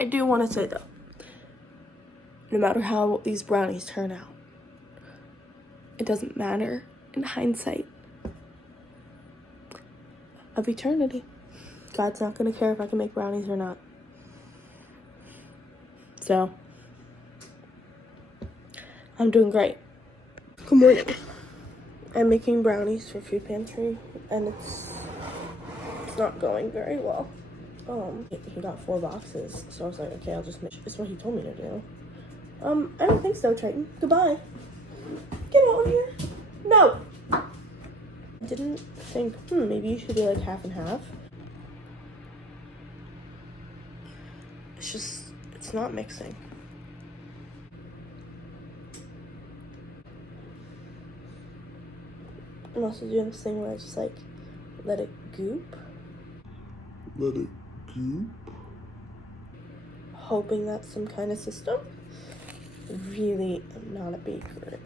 I do want to say though, no matter how these brownies turn out, it doesn't matter in hindsight of eternity. God's not going to care if I can make brownies or not. So, I'm doing great. Good morning. I'm making brownies for food pantry, and it's not going very well. He got 4 boxes, so I was like, okay, I'll just make. It's what he told me to do. I don't think so, Triton. Goodbye. Get out of here. No. Didn't think, maybe you should do like half and half. It's not mixing. I'm also doing this thing where I just like let it goop. Let it goop. Hoping that's some kind of system. Really am not a baker.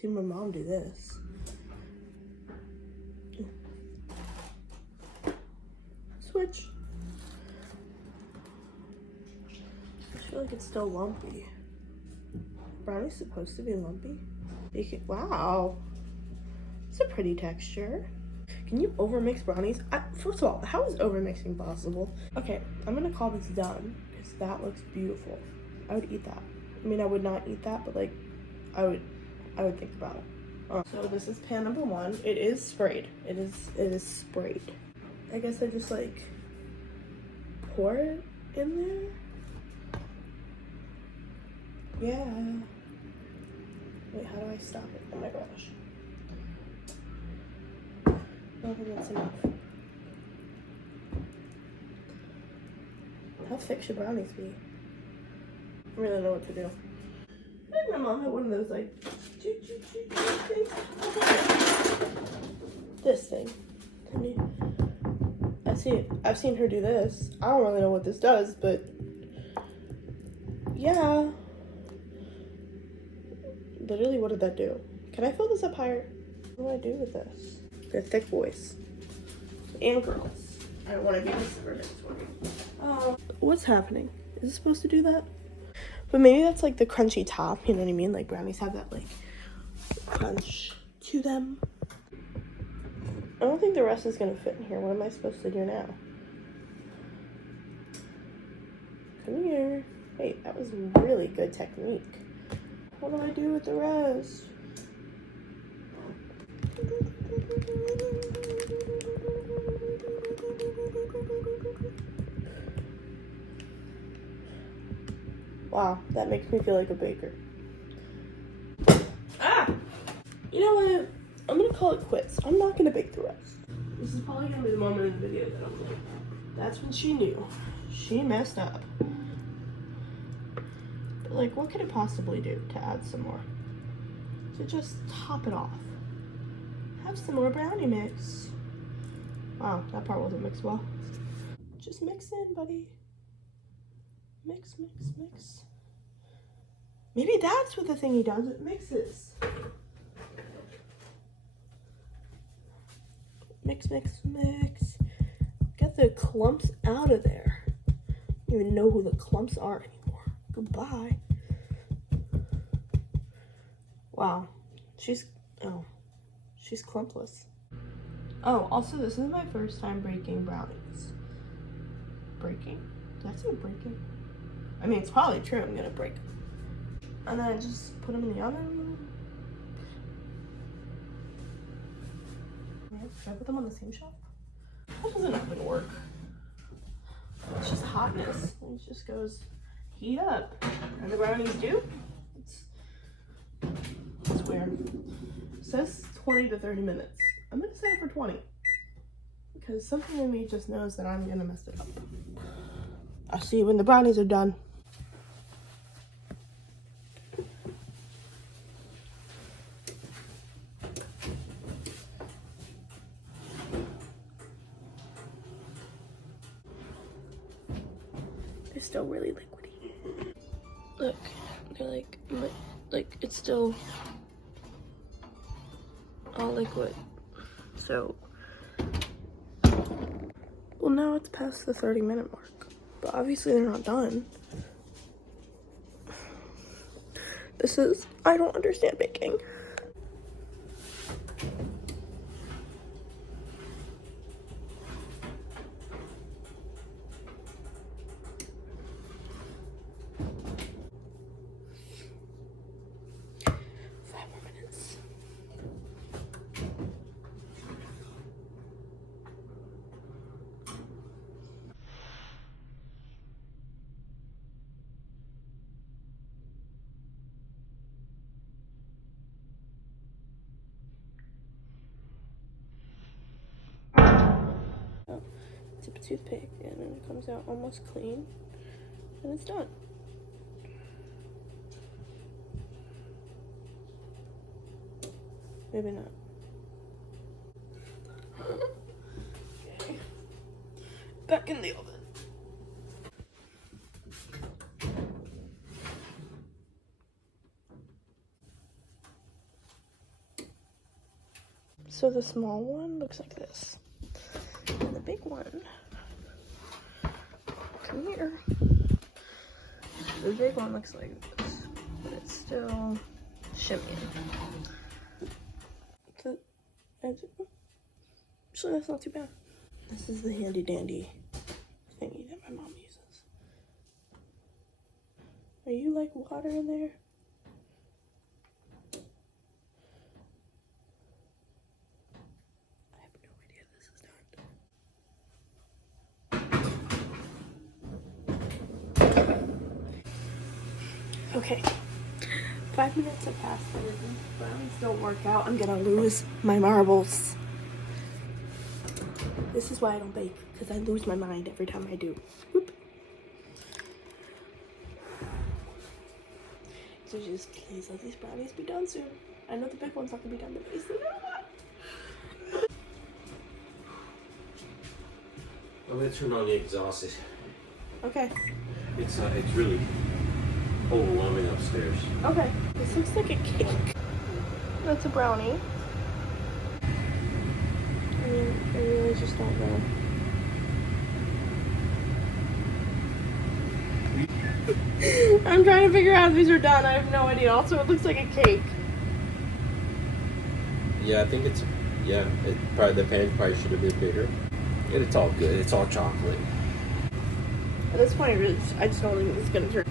See my mom do this. Switch. I feel like it's still lumpy. Brownie's supposed to be lumpy. Wow. It's a pretty texture. Can you overmix brownies? First of all, how is overmixing possible? Okay, I'm gonna call this done because that looks beautiful. I would eat that. I mean, I would not eat that, but like, I would think about it. So this is pan number 1. It is sprayed. It is sprayed. I guess I just like pour it in there. Yeah. Wait, how do I stop it? Oh my gosh. I don't think that's enough. How thick should brownies be? I really don't know what to do. I think my mom had one of those like things. This thing. I mean, I've seen her do this. I don't really know what this does, but yeah. Literally, what did that do? Can I fill this up higher? What do I do with this? They're thick boys and girls. I don't want to be discriminatory. What's happening? Is it supposed to do that? But maybe that's like the crunchy top, you know what I mean? Like brownies have that like crunch to them. I don't think the rest is gonna fit in here. What am I supposed to do now? Come here. Wait, that was really good technique. What do I do with the rest? Wow, that makes me feel like a baker. Ah! You know what? I'm gonna call it quits. I'm not gonna bake the rest. This is probably gonna be the moment in the video that I'm like, that's when she knew. She messed up. But like, what could it possibly do to add some more? To just top it off. Have some more brownie mix. Wow, that part wasn't mixed well. Just mix in, buddy. Mix, mix, mix. Maybe that's what the thingy does. It mixes. Mix, mix, mix. Get the clumps out of there. I don't even know who the clumps are anymore. Goodbye. Wow. She's clumpless. Oh, also this is my first time breaking brownies. Breaking? Did I say breaking? I mean, it's probably true. I'm gonna break them. And then I just put them in the oven. Should I put them on the same shelf? That doesn't even work. It's just hotness. It just goes heat up. And the brownies do. It's weird. It says 20 to 30 minutes. I'm gonna set it for 20. Because something in me just knows that I'm gonna mess it up. I'll see you when the brownies are done. still really liquidy. Look, they're like it's still all liquid. So, well, now it's past the 30-minute mark, but obviously they're not done. I don't understand baking. Tip a toothpick and then it comes out almost clean and it's done. Maybe not. Okay. Back in the oven. So the small one looks like this. And the big one, come here. The big one looks like this, but it's still shimmying. Actually, that's not too bad. This is the handy dandy thingy that my mom uses. Are you like water in there? I have no idea if this is done. Okay, 5 minutes have passed. Brownies don't work out. I'm gonna lose my marbles. This is why I don't bake, because I lose my mind every time I do. Whoop. So just please let these brownies be done soon. I know the big one's not gonna be done, but please let them not. I'm gonna turn on the exhaust. Okay. It's really overwhelming upstairs. Okay. This looks like a cake. That's a brownie. I mean, I really just don't know. I'm trying to figure out if these are done. I have no idea. Also, it looks like a cake. Yeah, I think it's the pan probably should have been bigger. And it's all good. It's all chocolate. At this point, I just don't think this is gonna turn.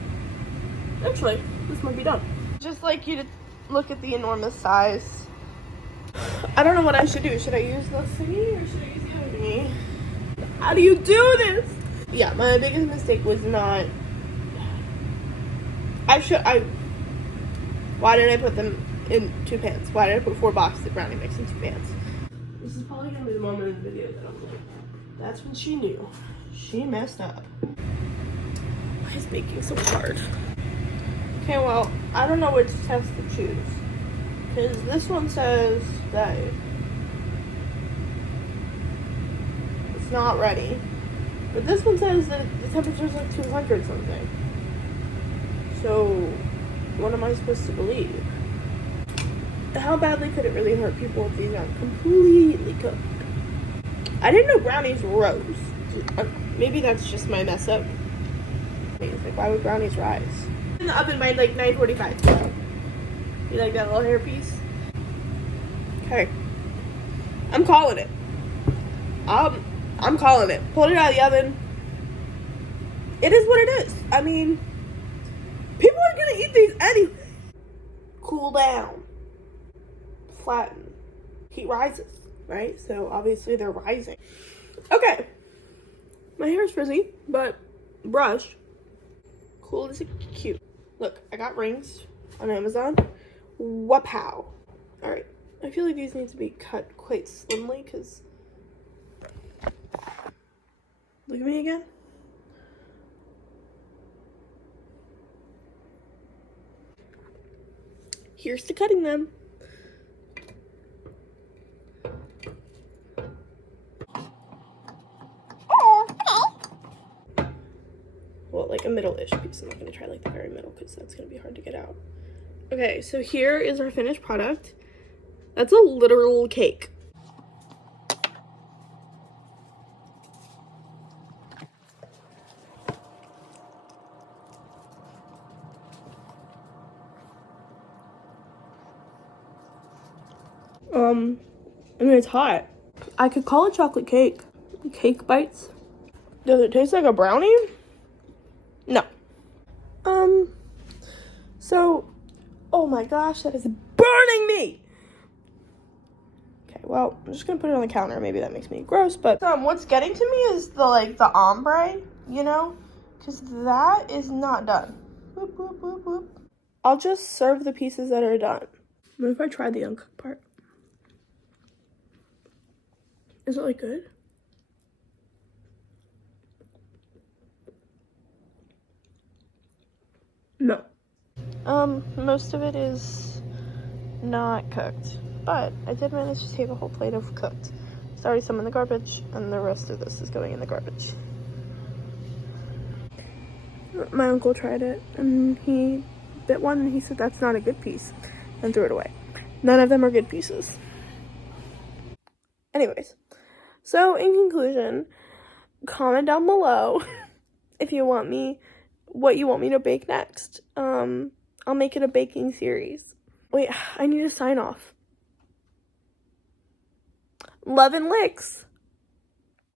Actually, this might be done. Just like you to look at the enormous size. I don't know what I should do. Should I use the thingy or should I use the other thingy? How do you do this? Yeah, my biggest mistake was not. Why did I put them in 2 pans? Why did I put 4 boxes of brownie mix in 2 pans? This is probably gonna be the moment in the video that I'm like, that's when she knew. She messed up. Why is baking so hard? Okay, well, I don't know which test to choose. Because this one says that it's not ready. But this one says that the temperature's like 200 something. So, what am I supposed to believe? How badly could it really hurt people if these aren't completely cooked? I didn't know brownies rose. Maybe that's just my mess up. It's like, why would brownies rise? In the oven by like 9:45. You like that little hairpiece? Okay. I'm calling it. I'm calling it. Pulled it out of the oven. It is what it is. I mean, people are gonna eat these anyway. Cool down. Flatten. Heat rises, right? So obviously they're rising. Okay. My hair is frizzy, but brushed. Cool as cute. Look, I got rings on Amazon. Wapow. Alright. I feel like these need to be cut quite slimly because. Look at me again. Here's to cutting them. Well, like a middle-ish piece. I'm not gonna try like the very middle because that's gonna be hard to get out. Okay, so here is our finished product. That's a literal cake. I mean, it's hot. I could call it chocolate cake. Cake bites. Does it taste like a brownie? No. So, oh my gosh, that is burning me. Okay, well, I'm just gonna put it on the counter. Maybe that makes me gross, but what's getting to me is the ombre, you know? Because that is not done. Whoop, whoop, whoop, whoop. I'll just serve the pieces that are done. What if I try the uncooked part? Is it like good? No. Most of it is not cooked, but I did manage to save a whole plate of cooked. There's already some in the garbage, and the rest of this is going in the garbage. My uncle tried it, and he bit one, and he said that's not a good piece, and threw it away. None of them are good pieces. Anyways, so in conclusion, comment down below if you want me, what you want me to bake next. I'll make it a baking series. Wait, I need to sign off. Love and licks.